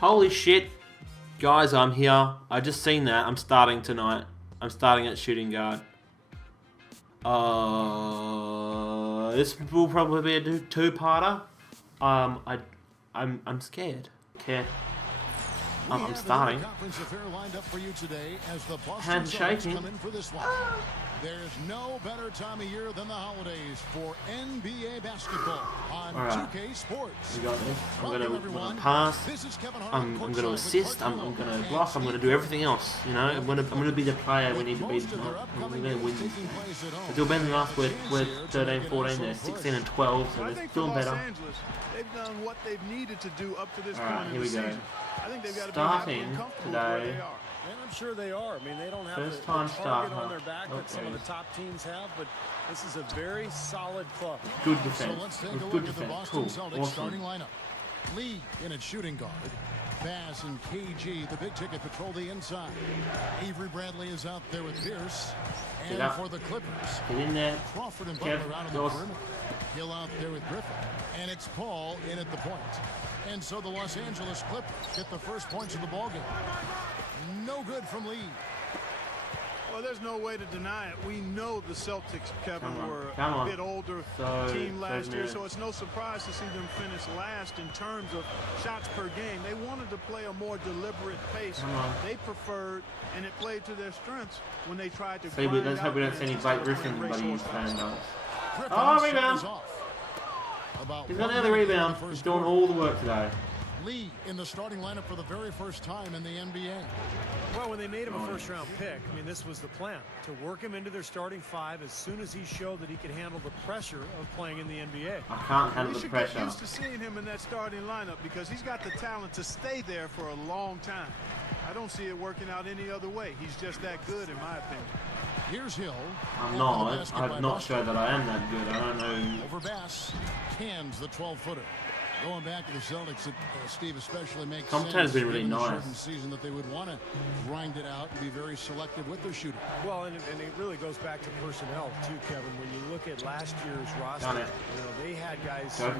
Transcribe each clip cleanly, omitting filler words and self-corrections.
Holy shit. Guys, I'm here. I just seen that. I'm starting tonight. I'm starting at shooting guard. This will probably be a two-parter. I'm scared. Okay. I'm starting. Hands shaking. There's no better time of year than the holidays for NBA basketball on 2K Sports. We got this. I'm gonna pass. I'm gonna assist. I'm gonna block. I'm gonna do everything else. You know, I'm gonna be the player we need to be. I'm gonna win this game. We're doing better than us. We're 13, 14. They're 16 and 12, so they're doing better. They've done what they've needed to do up to this point. Alright, here we go. I think they've got to Starting today. And I'm sure they are. I mean, they don't have First the time target start, on their back that some of the top teams have, but this is a very solid club. Good defense. So let's take a Good look at the defense. Boston Cool. Celtics Awesome. starting lineup. Lee in at shooting guard. Bass and KG, the big ticket, patrol the inside. Avery Bradley is out there with Pierce. And for the Clippers, Get in there. Crawford and Butler out on the perimeter. Hill out there with Griffin. And it's Paul in at the point. And so the Los Angeles Clippers get the first points of the ballgame. No good from Lee. Well, there's no way to deny it. We know the Celtics, Kevin, were a bit older team last year, so it's no surprise to see them finish last in terms of shots per game. They wanted to play a more deliberate pace. They preferred, and it played to their strengths when they tried to. Let's hope we don't see any Blake Griffin buddies playing those. Oh, rebound! He's got another rebound. He's doing all the work today. Lee in the starting lineup for the very first time in the NBA. Well, when they made him a first-round pick, I mean, this was the plan, to work him into their starting five as soon as he showed that he could handle the pressure of playing in the NBA. I can't handle the We should pressure. get used to seeing him in that starting lineup because he's got the talent to stay there for a long time. I don't see it working out any other way. He's just that good, in my opinion. Here's Hill. I'm not sure that I am that good. I don't know. Over Bass, cans the 12-footer. Going back to the Celtics, Steve especially makes sense. Sometimes been really nice. Season that they would want to grind it out and be very selective with their shooting. Well, and it really goes back to personnel too, Kevin. When you look at last year's roster, you know, they had guys who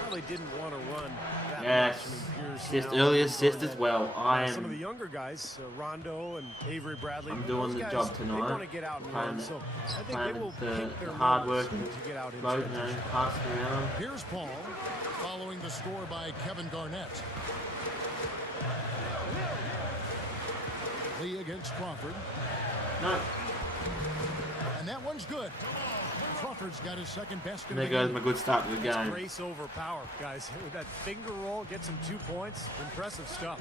probably didn't want to run that much. I mean, Just early assist as well. Some of the younger guys, Rondo and Avery Bradley. I'm doing the job tonight. They want to get out and run, so I think they will pick their hard work to get out into both, passing around. Here's Paul, following the score by Kevin Garnett. Lee against Crawford. No. And that one's good. Crawford's got his second basket. There goes my good start to the game. Grace over power, guys. With that finger roll, gets him 2 points. Impressive stuff.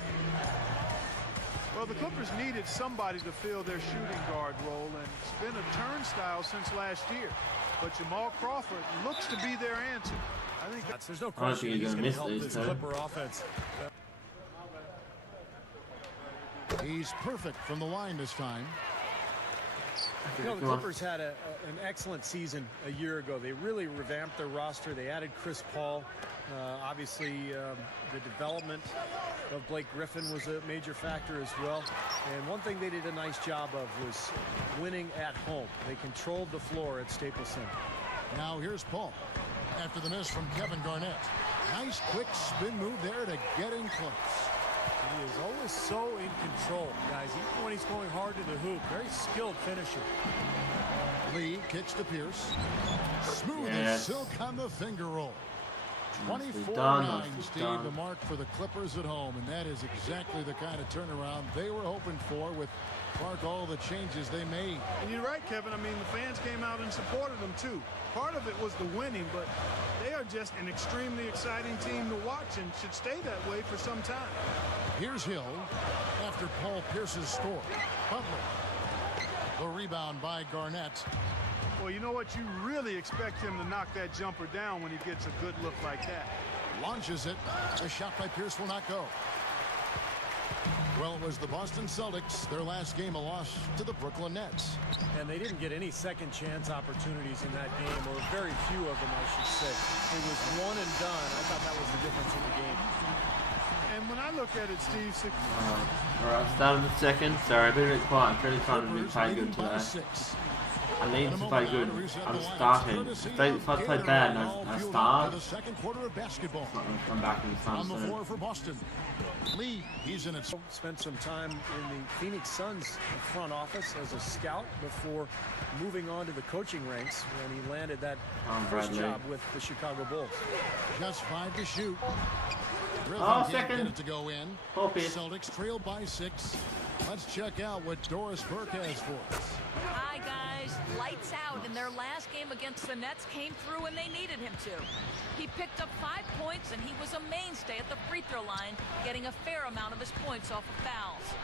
Well, the Clippers needed somebody to fill their shooting guard role, and it's been a turnstile since last year. But Jamal Crawford looks to be their answer. I think there's no question he's going to help this Clipper offense. He's perfect from the line this time. You know, the Clippers had an excellent season a year ago. They really revamped their roster. They added Chris Paul. Obviously, the development of Blake Griffin was a major factor as well. And one thing they did a nice job of was winning at home. They controlled the floor at Staples Center. Now here's Paul. After the miss from Kevin Garnett. Nice quick spin move there to get in close. He is always so in control, guys. Even when he's going hard to the hoop, very skilled finisher. Lee kicks to Pierce. Smooth as silk on the finger roll. 24-9, Steve, the mark for the Clippers at home, and that is exactly the kind of turnaround they were hoping for with Clark, all the changes they made. And you're right, Kevin. I mean, the fans came out and supported them, too. Part of it was the winning, but they are just an extremely exciting team to watch and should stay that way for some time. Here's Hill after Paul Pierce's score. Butler. The rebound by Garnett. Well, you know what? You really expect him to knock that jumper down when he gets a good look like that. Launches it. The shot by Pierce will not go. Well, it was the Boston Celtics, their last game a loss to the Brooklyn Nets. And they didn't get any second chance opportunities in that game, or very few of them, I should say. It was one and done. I thought that was the difference in the game. And when I look at it, Steve... Alright, start of the second. Sorry, I've been a bit quiet. I'm really trying to be playing good today. I I need to play good. I'm starting. If I play bad and I start, the second quarter of basketball. I'm going to come back and start On the soon. floor for Boston. Lee, he's in it. Spent some time in the Phoenix Suns front office as a scout before moving on to the coaching ranks when he landed that first job with the Chicago Bulls. Just 5 to shoot. Second. Get it to go in. Celtics trail by 6. Let's check out what Doris Burke has for us. Hi, guys. Lights out, and their last game against the Nets came through when they needed him to. He picked up 5 points, and he was a mainstay at the free throw line, getting a fair amount of his points off of fouls.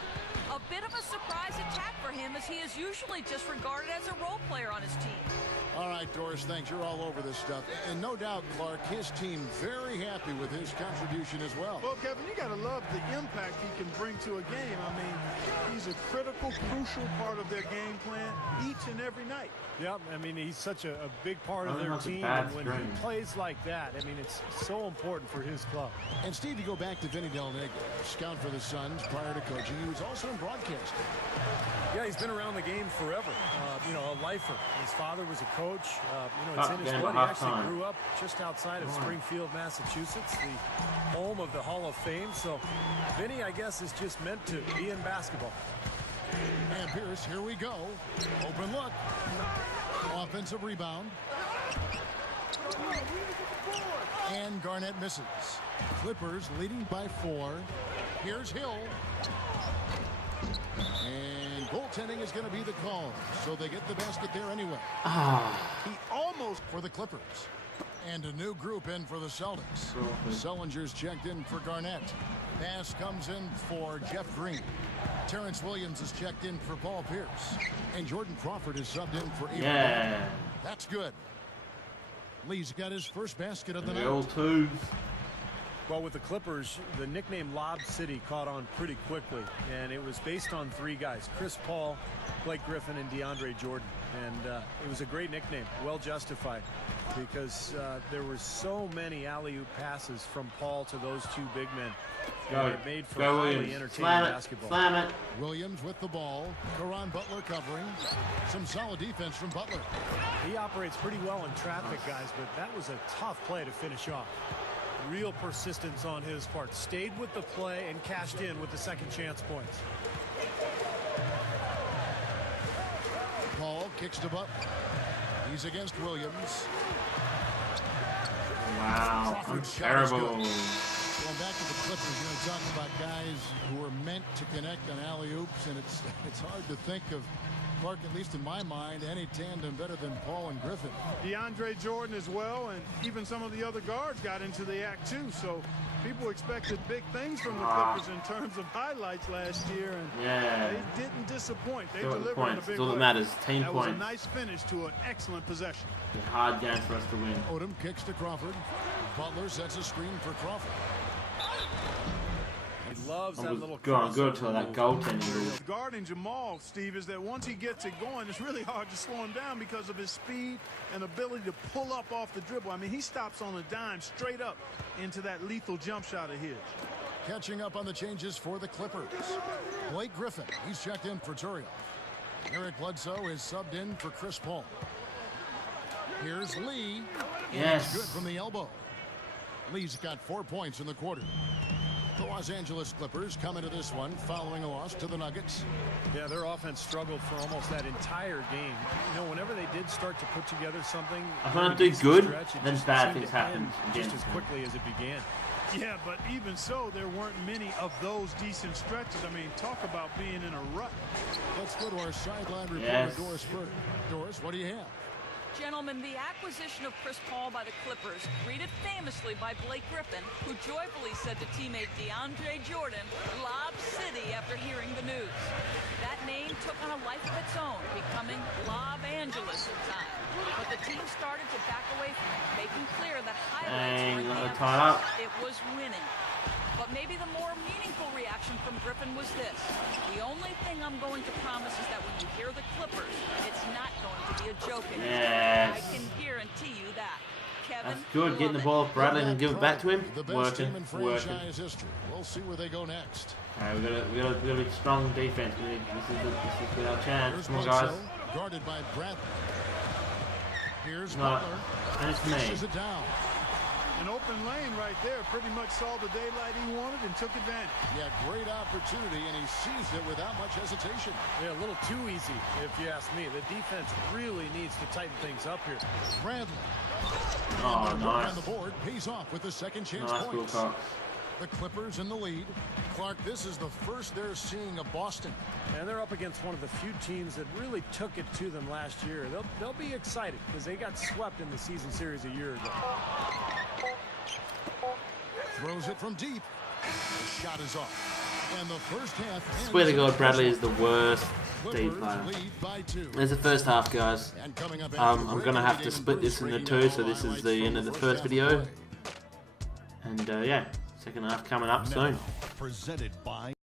A bit of a surprise attack for him, as he is usually just regarded as a role player on his team. All right, Doris, thanks. You're all over this stuff. And no doubt, Clark, his team very happy with his contribution as well. Well, Kevin, you got to love the impact he can bring to a game. I mean, he's a critical, crucial part of their game plan each and every night. Yeah, I mean, he's such a big part of their team. And when he plays like that, I mean, it's so important for his club. And, Steve, you go back to Vinny Del Negro, scout for the Suns prior to coaching. He was also in broadcasting. Yeah, he's been around the game forever. You know, a lifer. His father was a coach. You know, it's in his blood. He actually grew up just outside of Springfield, Massachusetts, the home of the Hall of Fame. So, Vinny, I guess, is just meant to be in basketball. And Pierce, here we go. Open look. Offensive rebound. And Garnett misses. Clippers leading by 4. Here's Hill. And goaltending is going to be the call. So they get the basket there anyway. He almost for the Clippers. And a new group in for the Celtics. Sellinger's checked in for Garnett. Pass comes in for Jeff Green. Terrence Williams is checked in for Paul Pierce. And Jordan Crawford is subbed in for Avery. Yeah. That's good. Lee's got his first basket of the The night. old twos. Well, with the Clippers, the nickname Lob City caught on pretty quickly, and it was based on 3 guys, Chris Paul, Blake Griffin, and DeAndre Jordan. And it was a great nickname, well justified, because there were so many alley-oop passes from Paul to those 2 big men. And it made for highly entertaining basketball. Slam it. Williams with the ball. Karan Butler covering. Some solid defense from Butler. He operates pretty well in traffic, guys, but that was a tough play to finish off. Real persistence on his part. Stayed with the play and cashed in with the second chance points. Paul kicks to Butler. He's against Williams. Wow, I'm terrible. Going back to the Clippers, you know, talking about guys who are meant to connect on alley-oops, and it's hard to think of, Clark, at least in my mind, any tandem better than Paul and Griffin. DeAndre Jordan as well, and even some of the other guards got into the act too. So people expected big things from the Clippers in terms of highlights last year, and they didn't disappoint. They delivered in a big way. That's all that matters. 10 that points. was a nice finish to an excellent possession. A hard game for us to win. Odom kicks to Crawford. Butler sets a screen for Crawford. He loves that little good to that goaltending. Guarding Jamal, Steve, is that once he gets it going, it's really hard to slow him down because of his speed and ability to pull up off the dribble. I mean, he stops on a dime straight up into that lethal jump shot of his. Catching up on the changes for the Clippers. Blake Griffin, he's checked in for Turioff. Eric Bledsoe is subbed in for Chris Paul. Here's Lee. Yes. Good from the elbow. Lee's got 4 points in the quarter. The Los Angeles Clippers come into this one following a loss to the Nuggets. Yeah, their offense struggled for almost that entire game. You know, whenever they did start to put together something, I want to do good, then bad things happen just as quickly as it began. Yeah, but even so, there weren't many of those decent stretches. I mean, talk about being in a rut. Let's go to our sideline reporter, Doris Burke. Doris, what do you have? Gentlemen, the acquisition of Chris Paul by the Clippers, greeted famously by Blake Griffin, who joyfully said to teammate DeAndre Jordan, Lob City, after hearing the news. That name took on a life of its own, becoming Lob Angeles in time. But the team started to back away from it, making clear that highlights were the it was winning. But maybe the more meaningful reaction from Griffin was this. The only thing I'm going to promise is that when you hear the Clippers, it's not going to be a joke anymore. Yes. I can guarantee you that. Kevin, that's good. Getting the ball off Bradley and give it back to him. The best team in franchise history. We'll see where they go next. Alright, we got a strong defense. This is our chance. Here's Come on, guys. Guarded by Bradley. Here's No, Butler. and it's me. Dishes it down. An open lane right there. Pretty much saw the daylight he wanted and took advantage. Yeah, great opportunity, and he seized it without much hesitation. Yeah, a little too easy, if you ask me. The defense really needs to tighten things up here. Bradley. Oh, And their work nice. on the board pays off with the second chance Nice, Will points. Cox. The Clippers in the lead. Clark, this is the first they're seeing of Boston. And they're up against one of the few teams that really took it to them last year. They'll be excited because they got swept in the season series a year ago. Throws it from deep. The shot is off. And the first half. Swear to God, Bradley is the worst D Clippers player. lead by 2. There's the first half, guys. And coming up I'm gonna have to split this into two, so this is the end of the first video. And yeah, second half coming up soon. Presented by